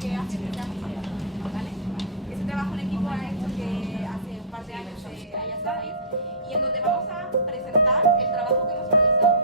que hace que seamos allá, ¿vale? Ese trabajo en equipo ha hecho que hace un par de años se haya sabido y en donde vamos a presentar el trabajo que hemos realizado